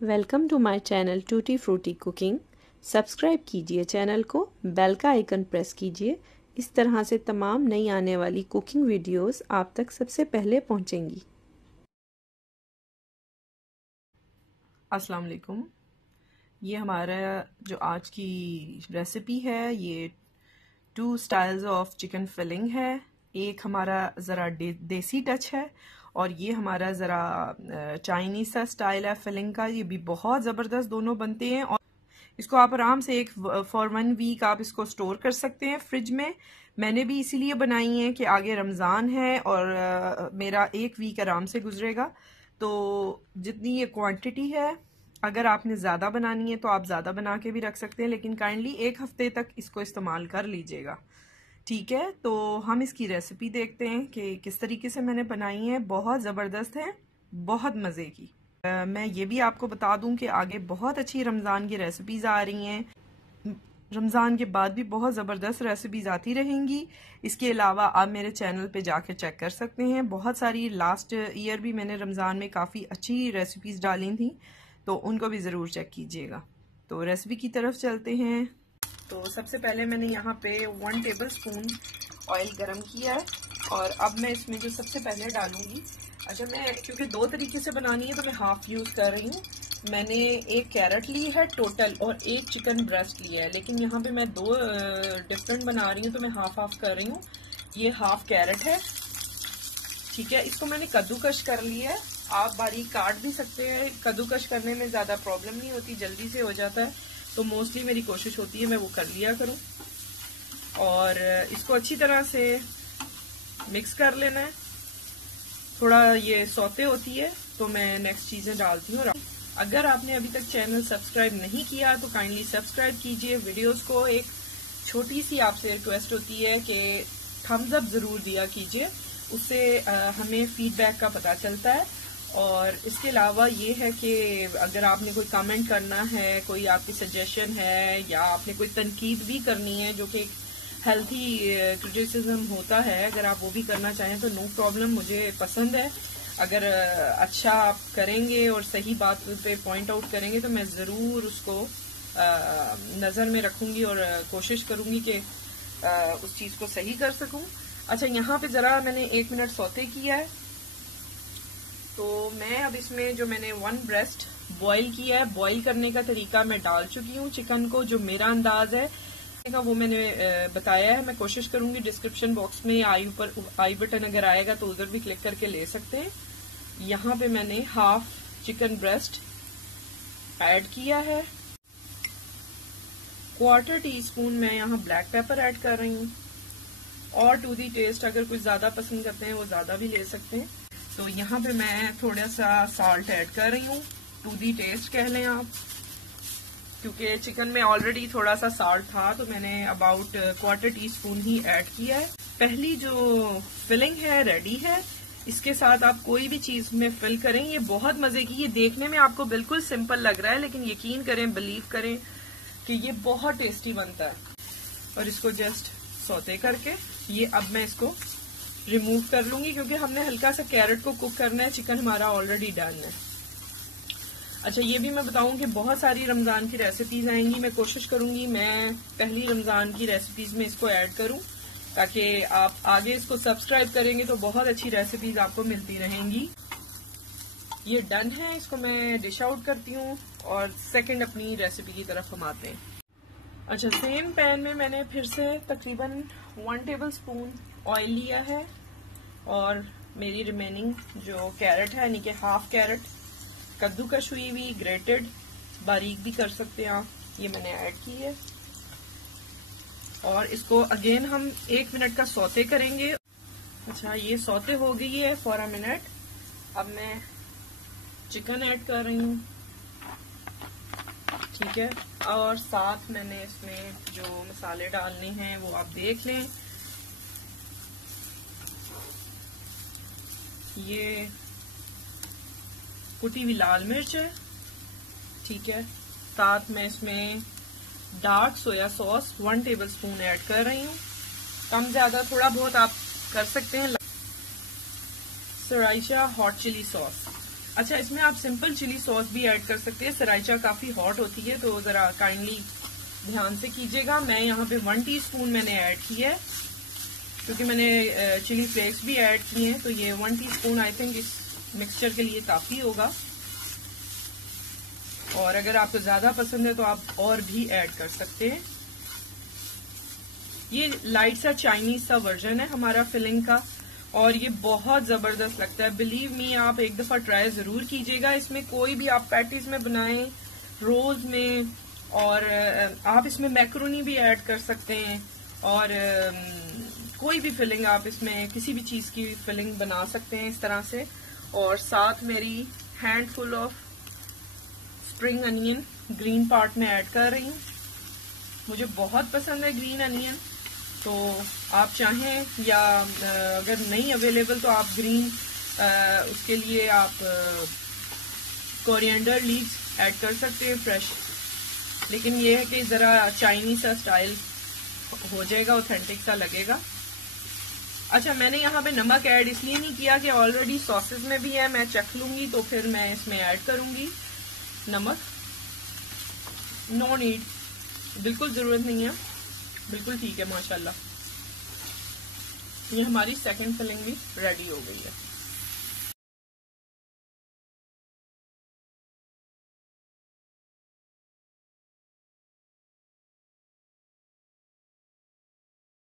Welcome to my channel tutti frutti cooking. Subscribe कीजिए channel को, bell का icon press कीजिए। इस तरह से तमाम नई आने वाली कुकिंग वीडियोस आप तक सबसे पहले पहुंचेंगी। अस्सलाम वालेकुम। ये हमारा जो आज की रेसिपी है, ये 2 स्टाइल्स ऑफ चिकन फिलिंग है। एक हमारा ज़रा देसी टच है और ये हमारा ज़रा चाइनीज़ सा स्टाइल है फिलिंग का। ये भी बहुत ज़बरदस्त दोनों बनते हैं और इसको आप आराम से फॉर 1 वीक आप इसको स्टोर कर सकते हैं फ्रिज में। मैंने भी इसीलिए बनाई है कि आगे रमज़ान है और मेरा 1 वीक आराम से गुजरेगा। तो जितनी ये क्वांटिटी है, अगर आपने ज़्यादा बनानी है तो आप ज़्यादा बना के भी रख सकते हैं, लेकिन काइंडली 1 हफ्ते तक इसको इस्तेमाल कर लीजिएगा। ठीक है, तो हम इसकी रेसिपी देखते हैं कि किस तरीके से मैंने बनाई है। बहुत ज़बरदस्त है, बहुत मज़े की। मैं ये भी आपको बता दूं कि आगे बहुत अच्छी रमज़ान की रेसिपीज़ आ रही हैं। रमज़ान के बाद भी बहुत ज़बरदस्त रेसिपीज़ आती रहेंगी। इसके अलावा आप मेरे चैनल पे जाके चेक कर सकते हैं। बहुत सारी लास्ट ईयर भी मैंने रमज़ान में काफ़ी अच्छी रेसिपीज़ डाली थी, तो उनको भी ज़रूर चेक कीजिएगा। तो रेसिपी की तरफ चलते हैं। तो सबसे पहले मैंने यहाँ पे 1 टेबल स्पून ऑयल गरम किया है और अब मैं इसमें जो सबसे पहले डालूंगी, अच्छा मैं क्योंकि 2 तरीके से बनानी है तो मैं हाफ यूज़ कर रही हूँ। मैंने 1 कैरेट ली है टोटल और 1 चिकन ब्रेस्ट लिया है, लेकिन यहाँ पे मैं 2 डिफरेंट बना रही हूँ तो मैं हाफ कर रही हूँ। ये हाफ कैरेट है, ठीक है। इसको मैंने कद्दूकश कर लिया है। आप बारीक काट भी सकते हैं, कद्दूकश करने में ज़्यादा प्रॉब्लम नहीं होती, जल्दी से हो जाता है। तो मोस्टली मेरी कोशिश होती है मैं वो कर लिया करूं और इसको अच्छी तरह से मिक्स कर लेना है। थोड़ा ये सौते होती है तो मैं नेक्स्ट चीज़ें डालती हूँ। अगर आपने अभी तक चैनल सब्सक्राइब नहीं किया तो काइंडली सब्सक्राइब कीजिए। वीडियोस को एक छोटी सी आपसे रिक्वेस्ट होती है कि थम्स अप ज़रूर दिया कीजिए, उससे हमें फीडबैक का पता चलता है। और इसके अलावा ये है कि अगर आपने कोई कमेंट करना है, कोई आपकी सजेशन है या आपने कोई तनकीद भी करनी है, जो कि हेल्थी क्रिटिसिज्म होता है, अगर आप वो भी करना चाहें तो नो प्रॉब्लम, मुझे पसंद है। अगर अच्छा आप करेंगे और सही बात पे पॉइंट आउट करेंगे तो मैं ज़रूर उसको नज़र में रखूंगी और कोशिश करूंगी कि उस चीज़ को सही कर सकूं। अच्छा, यहाँ पे ज़रा मैंने 1 मिनट सौते किया है, तो मैं अब इसमें जो मैंने 1 ब्रेस्ट बॉईल किया है, बॉईल करने का तरीका मैं डाल चुकी हूँ चिकन को। जो मेरा अंदाज है वो मैंने बताया है। मैं कोशिश करूंगी डिस्क्रिप्शन बॉक्स में आई बटन अगर आएगा तो उधर भी क्लिक करके ले सकते हैं। यहाँ पे मैंने हाफ चिकन ब्रेस्ट ऐड किया है। 1/4 टीस्पून मैं यहाँ ब्लैक पेपर ऐड कर रही हूँ और टू दी टेस्ट, अगर कुछ ज्यादा पसंद करते हैं वो ज्यादा भी ले सकते हैं। तो यहाँ पे मैं थोड़ा सा साल्ट ऐड कर रही हूँ, टू दी टेस्ट कह लें आप, क्योंकि चिकन में ऑलरेडी थोड़ा सा साल्ट था तो मैंने अबाउट 1/4 टीस्पून ही ऐड किया है। पहली जो फिलिंग है रेडी है। इसके साथ आप कोई भी चीज में फिल करें, ये बहुत मजे की। ये देखने में आपको बिल्कुल सिंपल लग रहा है, लेकिन यकीन करें, बिलीव करें कि ये बहुत टेस्टी बनता है। और इसको जस्ट सौते करके ये अब मैं इसको रिमूव कर लूंगी, क्योंकि हमने हल्का सा कैरेट को कुक करना है, चिकन हमारा ऑलरेडी डन है। अच्छा, ये भी मैं बताऊं कि बहुत सारी रमजान की रेसिपीज आएंगी। मैं कोशिश करूंगी मैं पहली रमजान की रेसिपीज में इसको ऐड करूं, ताकि आप आगे इसको सब्सक्राइब करेंगे तो बहुत अच्छी रेसिपीज आपको मिलती रहेंगी। ये डन है, इसको मैं डिश आउट करती हूँ और सेकंड अपनी रेसिपी की तरफ हम आते हैं। अच्छा, सेम पैन में मैंने फिर से तकरीबन 1 टेबल स्पून ऑयल लिया है और मेरी रिमेनिंग जो कैरेट है, यानी कि हाफ कैरेट कद्दूकश हुई हुई, ग्रेटेड, बारीक भी कर सकते हैं आप, ये मैंने ऐड की है। और इसको अगेन हम 1 मिनट का सौते करेंगे। अच्छा, ये सौते हो गई है फॉर अ मिनट। अब मैं चिकन ऐड कर रही हूँ, ठीक है। और साथ मैंने इसमें जो मसाले डालने हैं वो आप देख लें। ये कुटी हुई लाल मिर्च है, ठीक है। साथ मैं इसमें dark soya sauce 1 table spoon add कर रही हूँ। कम ज्यादा थोड़ा बहुत आप कर सकते हैं। सराइचा हॉट चिली सॉस, अच्छा, इसमें आप सिंपल चिली सॉस भी ऐड कर सकते हैं। सराइचा काफी हॉट होती है तो जरा काइंडली ध्यान से कीजिएगा। मैं यहाँ पे 1 टीस्पून मैंने ऐड किया है, क्योंकि मैंने चिली फ्लेक्स भी ऐड किए हैं, तो ये 1 टीस्पून आई थिंक इस मिक्सचर के लिए काफी होगा। और अगर आपको ज्यादा पसंद है तो आप और भी ऐड कर सकते हैं। ये लाइट सा चाइनीज सा वर्जन है हमारा फिलिंग का, और ये बहुत जबरदस्त लगता है। बिलीव मी, आप एक दफा ट्राई जरूर कीजिएगा। इसमें कोई भी आप पैटीज में बनाएं, रोल्स में, और आप इसमें मैक्रोनी भी ऐड कर सकते हैं, और कोई भी फिलिंग आप इसमें किसी भी चीज की फिलिंग बना सकते हैं इस तरह से। और साथ मेरी handful of spring onion green part में ऐड कर रही हूँ। मुझे बहुत पसंद है ग्रीन अनियन, तो आप चाहें या अगर नहीं अवेलेबल तो आप ग्रीन उसके लिए आप कोरिएंडर लीव्स ऐड कर सकते हैं फ्रेश। लेकिन ये है कि जरा चाइनीज सा स्टाइल हो जाएगा, ऑथेंटिक सा लगेगा। अच्छा, मैंने यहाँ पे नमक ऐड इसलिए नहीं किया कि ऑलरेडी सॉसेस में भी है, मैं चख लूंगी तो फिर मैं इसमें ऐड करूंगी नमक। नो नीड, बिल्कुल जरूरत नहीं है, बिल्कुल ठीक है माशाल्लाह। ये हमारी सेकंड फिलिंग भी रेडी हो गई है।